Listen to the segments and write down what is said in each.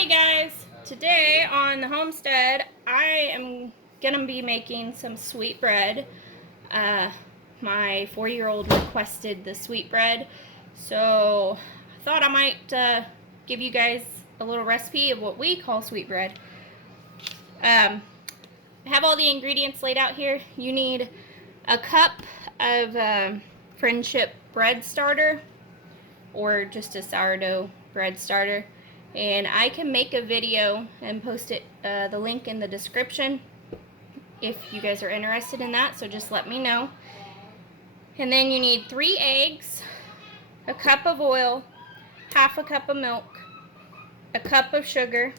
Hey guys, today on the homestead I am gonna be making some sweetbread. My 4-year-old requested the sweetbread, so I thought I might give you guys a little recipe of what we call sweetbread. I have all the ingredients laid out here. You need a cup of Friendship bread starter or just a sourdough bread starter. And I can make a video and post it, the link in the description if you guys are interested in that, so just let me know. And then you need 3 eggs, a cup of oil, half a cup of milk, a cup of sugar,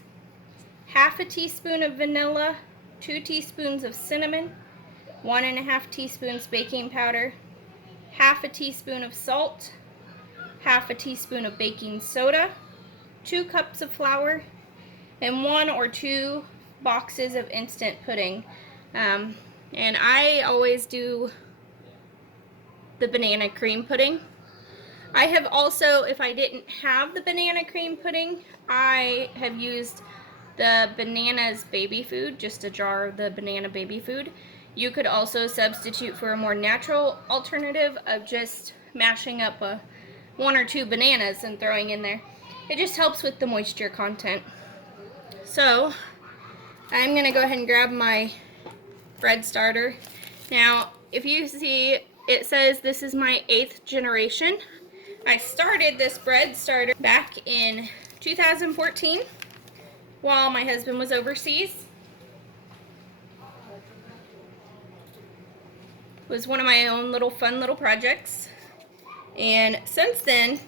half a teaspoon of vanilla, 2 teaspoons of cinnamon, 1.5 teaspoons baking powder, half a teaspoon of salt, half a teaspoon of baking soda, 2 cups of flour, and 1 or 2 boxes of instant pudding. And I always do the banana cream pudding. I have also, if I didn't have the banana cream pudding, I have used the bananas baby food, just a jar of the banana baby food. You could also substitute for a more natural alternative of just mashing up 1 or 2 bananas and throwing in there. It just helps with the moisture content. So I'm gonna go ahead and grab my bread starter. Now, if you see, it says this is my 8th generation. I started this bread starter back in 2014 while my husband was overseas. It was one of my own little fun little projects. And since then,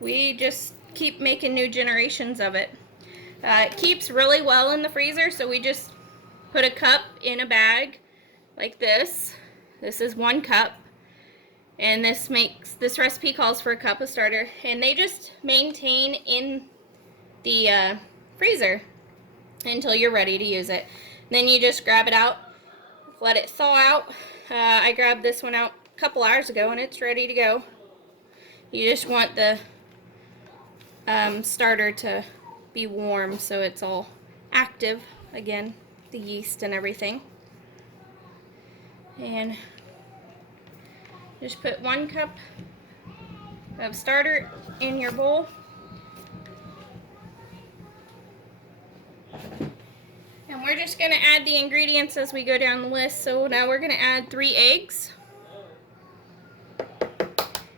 we just keep making new generations of it. It keeps really well in the freezer, so we just put a cup in a bag like this. This is 1 cup, and this recipe calls for a cup of starter, and they just maintain in the freezer until you're ready to use it. Then you just grab it out, let it thaw out. I grabbed this one out a couple hours ago and it's ready to go. You just want the starter to be warm so it's all active again, the yeast and everything. And just put 1 cup of starter in your bowl. And we're just going to add the ingredients as we go down the list. So now we're going to add 3 eggs.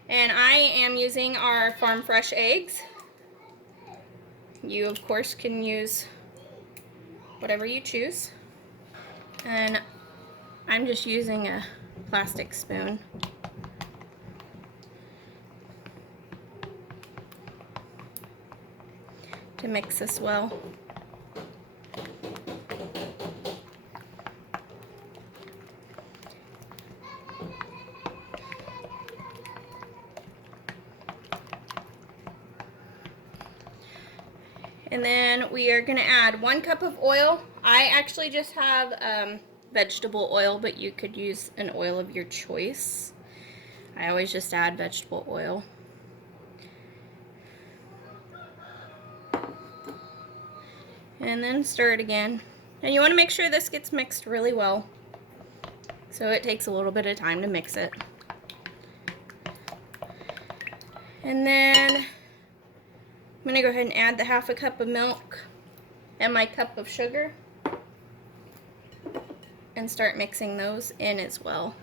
And I am using our farm fresh eggs. You, of course, can use whatever you choose. And I'm just using a plastic spoon. To mix this well. And then we are going to add 1 cup of oil. I actually just have vegetable oil, but you could use an oil of your choice. I always just add vegetable oil. And then stir it again. And you want to make sure this gets mixed really well. So it takes a little bit of time to mix it. And then I'm going to go ahead and add the half a cup of milk and my cup of sugar and start mixing those in as well.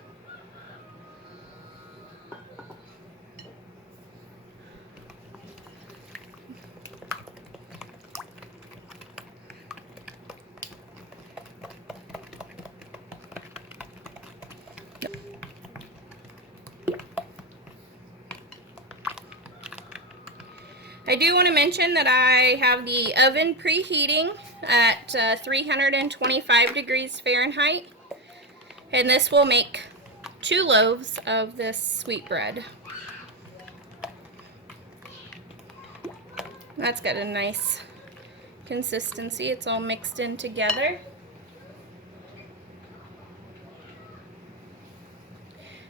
I do want to mention that I have the oven preheating at 325 degrees Fahrenheit, and this will make 2 loaves of this sweetbread. That's got a nice consistency. It's all mixed in together.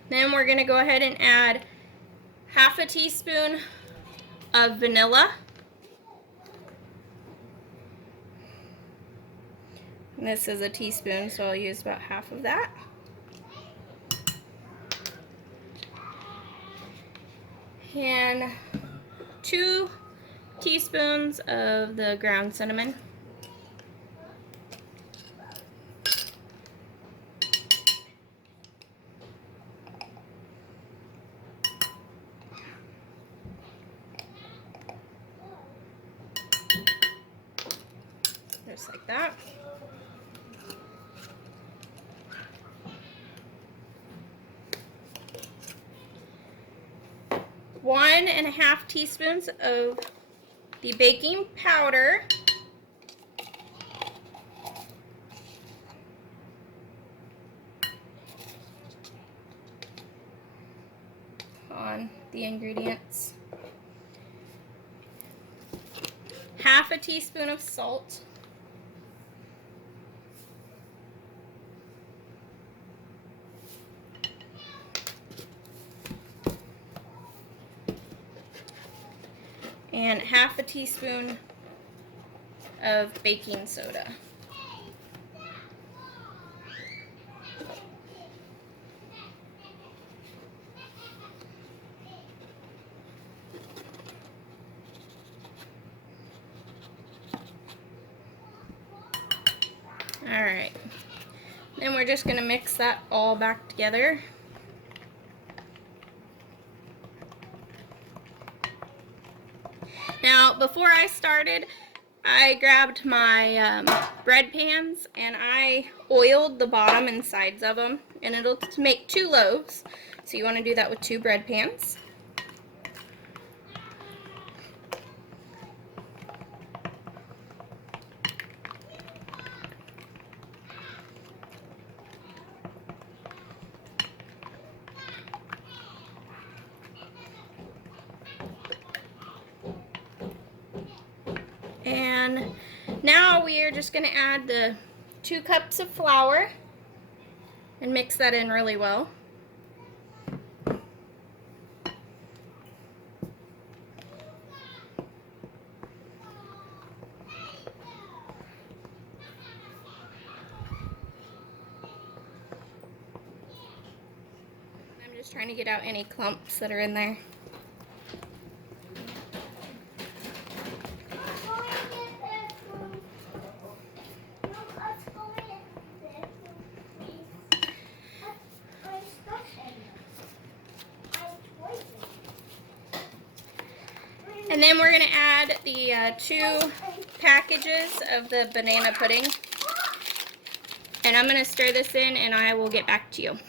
Then we're going to go ahead and add half a teaspoon of vanilla, And this is a teaspoon, so I'll use about half of that. And 2 teaspoons of the ground cinnamon. Just like that. 1.5 teaspoons of the baking powder. On the ingredients. 1/2 teaspoon of salt. And 1/2 teaspoon of baking soda. Alright, then we're just going to mix that all back together. Now, before I started, I grabbed my bread pans and I oiled the bottom and sides of them, and it'll make 2 loaves. So you want to do that with 2 bread pans. And now we are just going to add the 2 cups of flour and mix that in really well. I'm just trying to get out any clumps that are in there. And then we're going to add the 2 packages of the banana pudding. And I'm going to stir this in and I will get back to you.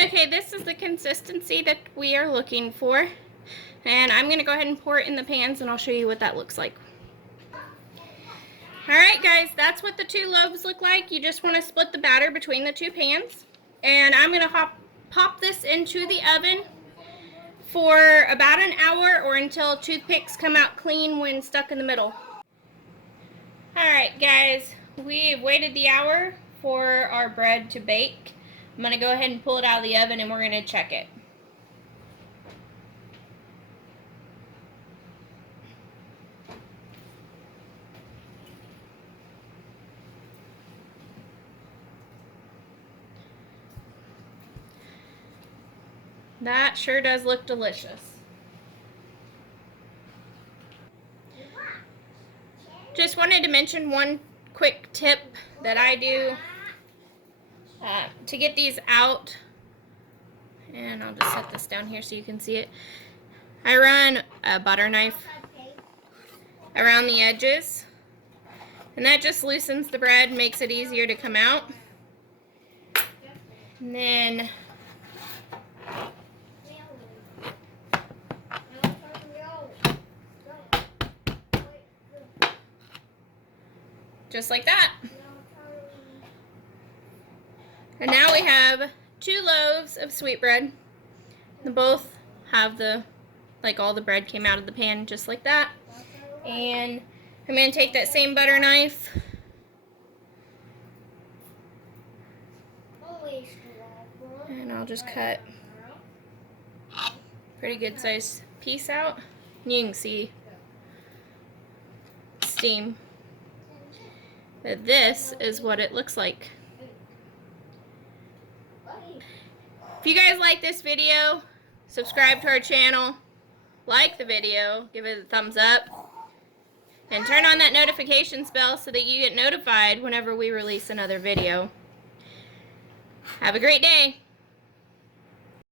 Okay, this is the consistency that we are looking for. And I'm going to go ahead and pour it in the pans and I'll show you what that looks like. Alright guys, that's what the 2 loaves look like. You just want to split the batter between the 2 pans. And I'm going to pop this into the oven for about an hour or until toothpicks come out clean when stuck in the middle. Alright guys, we've waited the hour for our bread to bake. I'm going to go ahead and pull it out of the oven and we're going to check it. That sure does look delicious. Just wanted to mention one quick tip that I do to get these out. And I'll just set this down here so you can see it. I run a butter knife around the edges. And that just loosens the bread, makes it easier to come out. And then just like that. And now we have 2 loaves of sweetbread. They both have all the bread came out of the pan just like that. And I'm going to take that same butter knife and I'll just cut pretty good size piece out. You can see steam. But this is what it looks like. If you guys like this video, subscribe to our channel, like the video, give it a thumbs up, and turn on that notifications bell so that you get notified whenever we release another video. Have a great day.